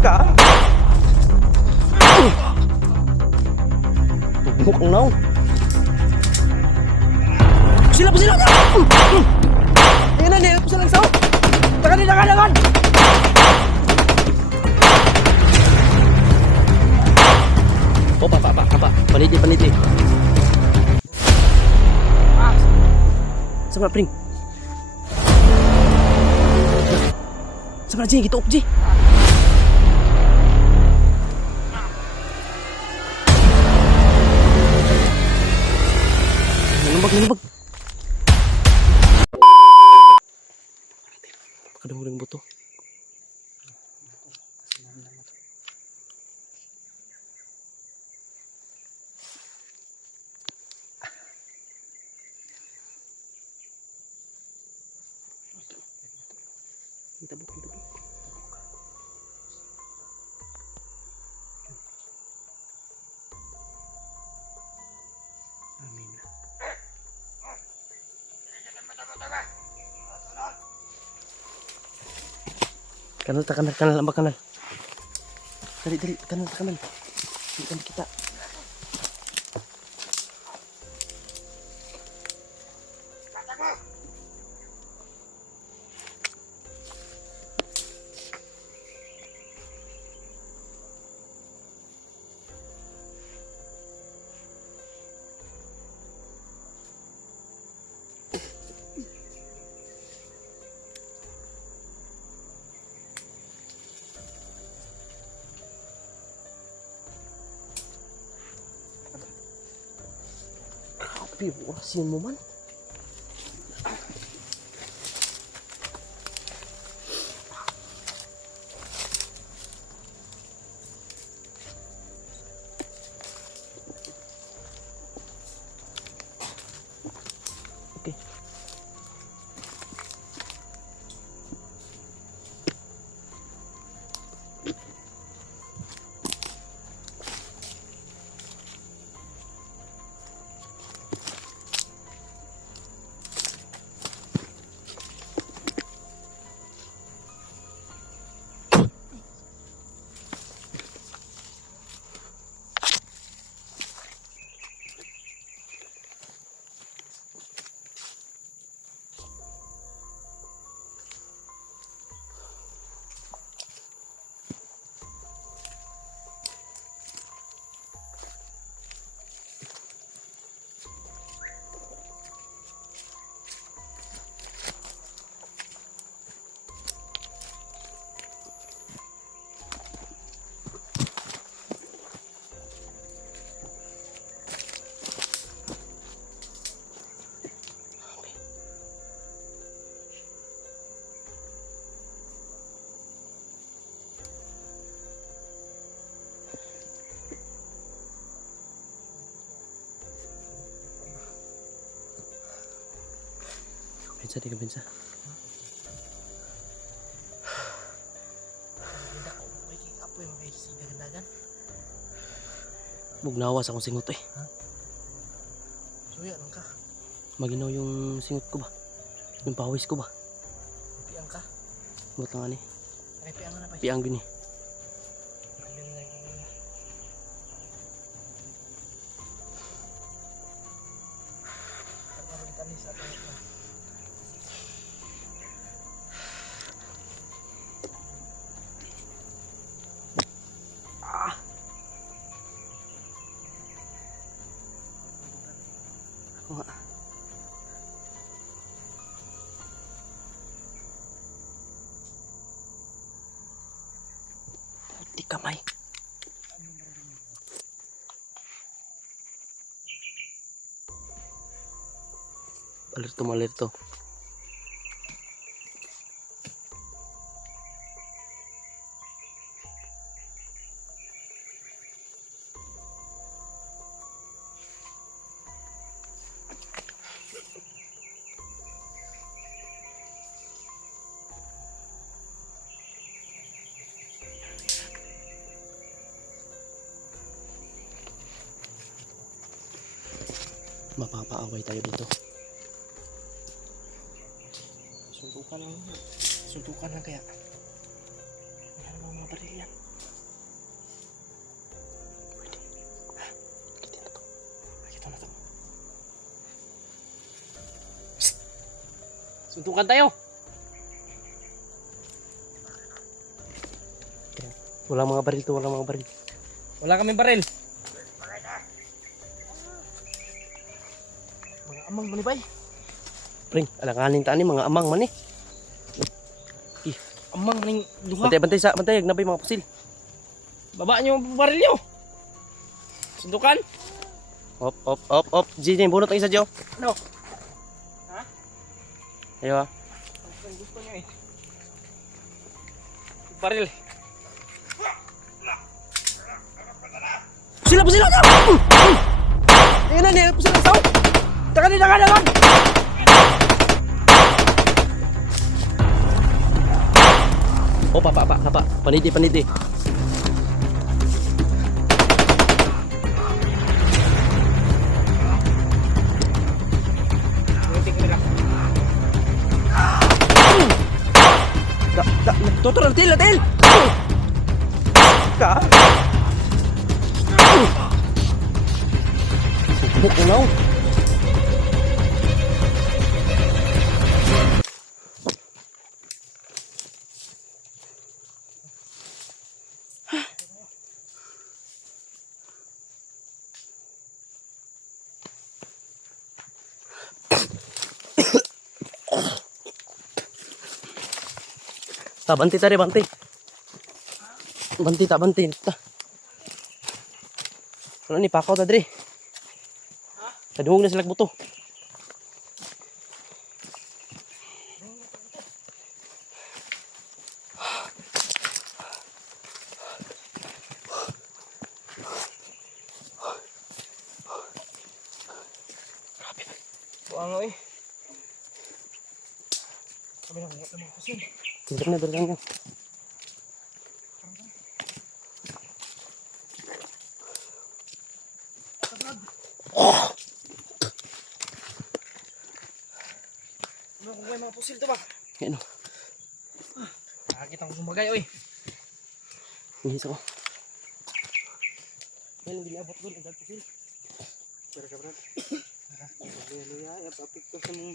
ka. Tugmok ang naong. Sila. Ayan na, hindi po silang sao. Dagan. Oh, pa. Paniti. Sama pring. Sama Ji, kita Ji. Nembak. Kadang-kadang butuh. Kita buk. Amin. Kanal, lambak kanal. Dali, kanal. Ikan kita. Tapi orasin mo man. Okay. Tiga pinsa. Bugnawas akong singot eh. Ha? Suya lang ka. Maginaw yung singot ko ba? Yung pawis ko ba? Piang ka. Buat lang ani. Ay, piang na pa. Piang gini. Ako nga. Puti kamay. Alerto. Mapapaaway tayo dito. Suntukan lang kaya. Wala namang mga baril yan. Suntukan tayo. Walang mga baril to, walang mga baril. Wala kaming baril. Mga amang manibay. Pring, alanganin taan ni mga amang man eh. Amang ning duha. Bantay, nabay mga pusil. Baba niyo ang baril niyo. Sundukan. Op. Gini, bunot ang isa, Jo. Ano? Ha? Ayo ah. Ang gusto niyo eh. Baril. Pusil! Ayan na, pusil ang sao! Dagan! Oh, papa. Paniti. Tutur, atil! Ka! Subok ko now. Banti. Banti. Ano ni pakaw ta dre? Kadungog na sila buto. Buang oi. Kami lang mga kusin. Duduk na. Ano kung may mga pusil to ba? Ano? Nakakita ko sumagay oi. Ihis ako. Yan, ginabot ko. Ang pusil. Pero kabrad. Hallelujah. Papik ko sa mong...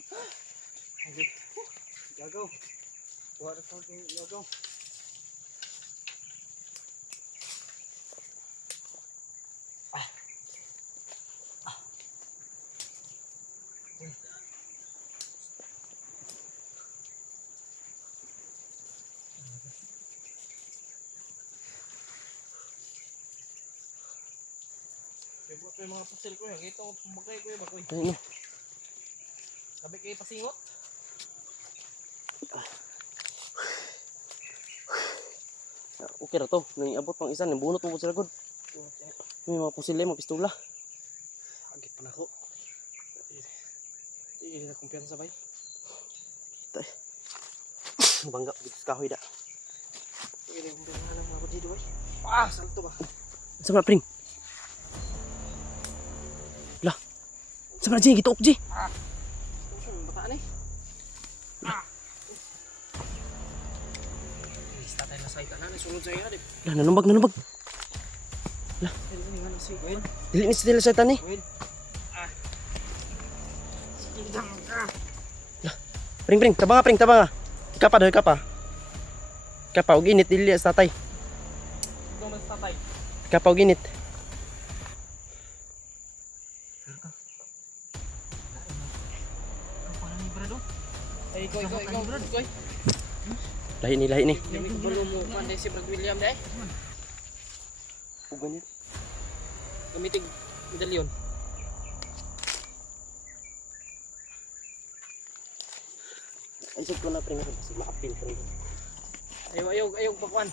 Gagaw. Wala sa aking gagaw. Buat ko yung mga pusil ko yan. Ito, sumagay ko yung bagoy. Ayun na. Sabi kayo pasingot. Okay ra to. Nang abot pang isa, nabunot mo sila god. May mga pusil, mga pistola. Agit pa na ako. Hindi na kumpiyansa ba? Bangga dito sa kahoy da. Hindi na kumpiyansa na mga dito ba? Salto ba? Sama pring. Lah. Sama Ji, gitu Ji. Bataan eh. Tatay na sa itanan, sunod sa iya. Lah, nanubag. Ini nga si Gwen. Dili ni sila setan ni. Gwen. Sige ka. Pring, tabang nga. Kapa. Kapa og init dili sa tatay. Ito mas tatay. Kapa og init. Ay, ikaw, Brad, koy. Lahi ni. Dami ko balo mo panday si Brad William day. Ugan niya. Gamitig medalyon. Ay, sud ko na pring. Maapil pring. Ayaw pakwan.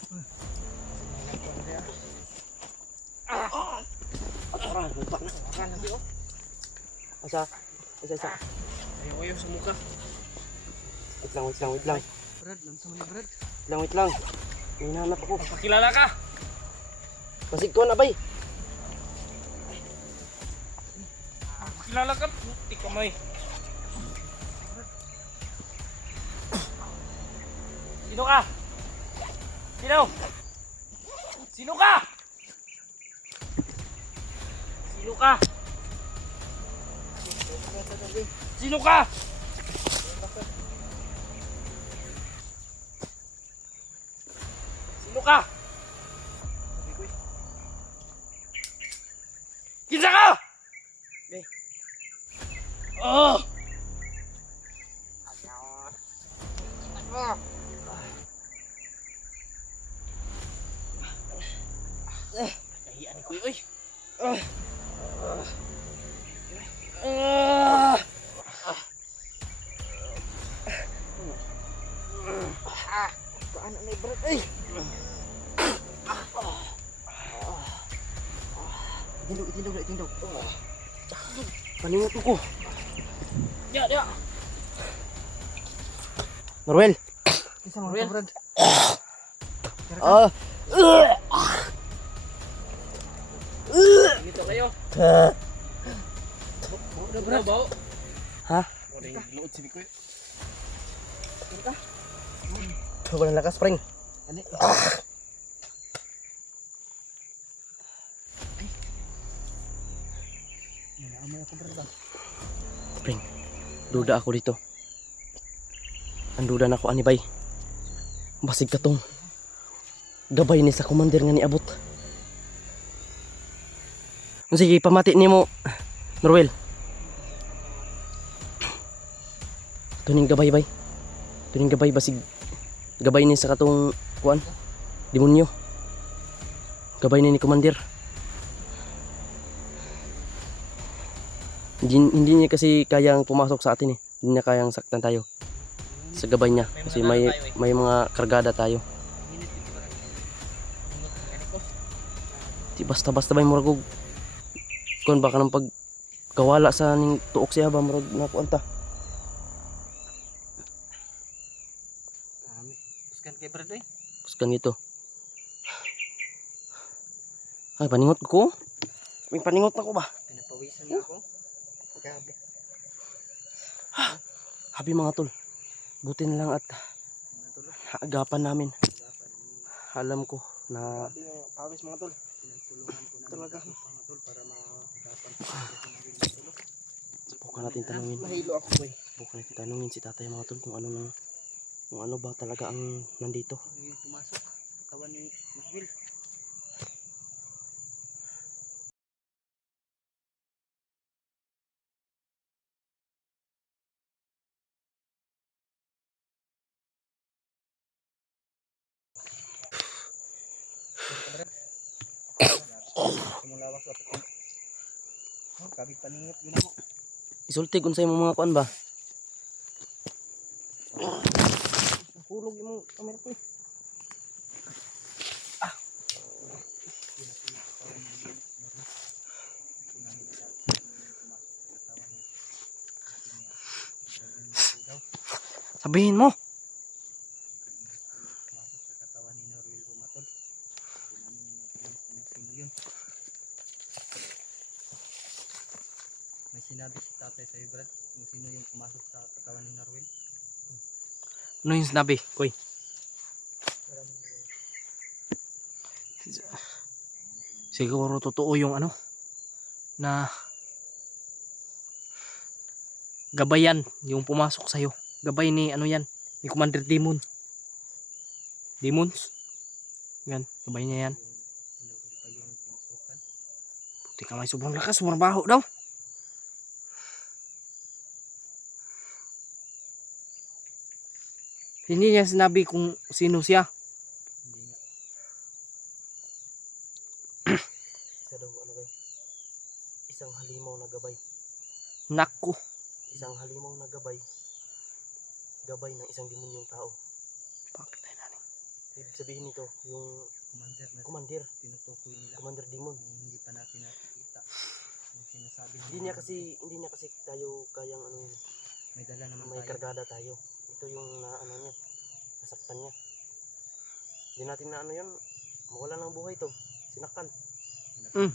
Ara, lupa na. Pakwan lagi oh. Asa. Ayaw sa muka. Wait lang. Brad, lansa mo ni Brad. Wait lang. May hinahanap ako. Pakilala ka. Pasig ko na bay. Pakilala ka. Puti kamay. Sino ka? Sino ka? Sino ka? Kinsa ka? Okay. Oh! Kahiyan ni Kuya, oy. Paano na Brad? Ay! Itindog. Paningot ko. Ya. Norwell. Isa mo Real? Brad. Ah. Dito kayo. Brad. Bau. Ha? Luod si Kuya. Walang lakas, Pring. Ani. Amoy ako Brad. Pring, duda ako dito. Ang duda na ako anibay. Basig ka tong gabay ni sa commander nga ni abot. Sige, pamati ni mo, Norwell. Tuning gabay bay. Tuning gabay basig gabay ni sa katong kuan. Demonyo. Gabay ni commander. Hindi niya kasi kayang pumasok sa atin eh. Hindi niya kayang saktan tayo sa gabay niya kasi may mga kargada tayo. Di basta-basta bay murag og kon baka nang pag kawala sa ning tuok siya ba murag na kuanta. Kuskan kay Brad oy. Kuskan ito. Ay paningot ko. May paningot na ko ba? Pinapawisan na ako. Grabe. Habi mga tol. Buti na lang at agapan namin. Alam ko na Pawis mga tol. Pinagtulungan ko na talaga mga tol para magapan ko. subukan natin tanungin. Mahilo ako boy. Subukan natin tanungin si tatay mga tol kung ano ba talaga ang nandito. Ano yung pumasok? Kawan ni Musbil. Sumulawas sa pagkain. Oh, kabig paningit gina mo. Isultig unsay mo mga kuan ba? Hulog yung kamera ko eh. Sabihin mo. Pumasok sa katawan ni Norwell Bumatol. Sino yun? May sinabi si tatay sa'yo Brad kung sino yung pumasok sa katawan ni Norwell. Ano yung sinabi? Koy. Siguro totoo yung ano na gabayan yung pumasok sa'yo. Gabay ni ano yan, ni Commander Demon. Demons. Yan, gabay niya yan. Sino pa yung pinasukan? Buti ka may sobrang lakas, sobrang baho daw. Hindi niya sinabi kung sino siya. Hindi nga. Isa daw ano ba? Isang halimaw na gabay. Naku. Isang halimaw na gabay. Gabay ng isang demonyong tao. Bakit tayo nanin? Ibig sabihin nito, yung Commander na commander, tinutukoy nila. commander demon. Kung hindi pa natin nakikita. Yung sinasabi Hindi niya kasi tayo kayang ano yun, may dala naman may tayo. kargada tayo. Ito yung na ano niya, nasaktan niya. Hindi natin na ano yun, mawala ng buhay to. Sinaktan. Mm.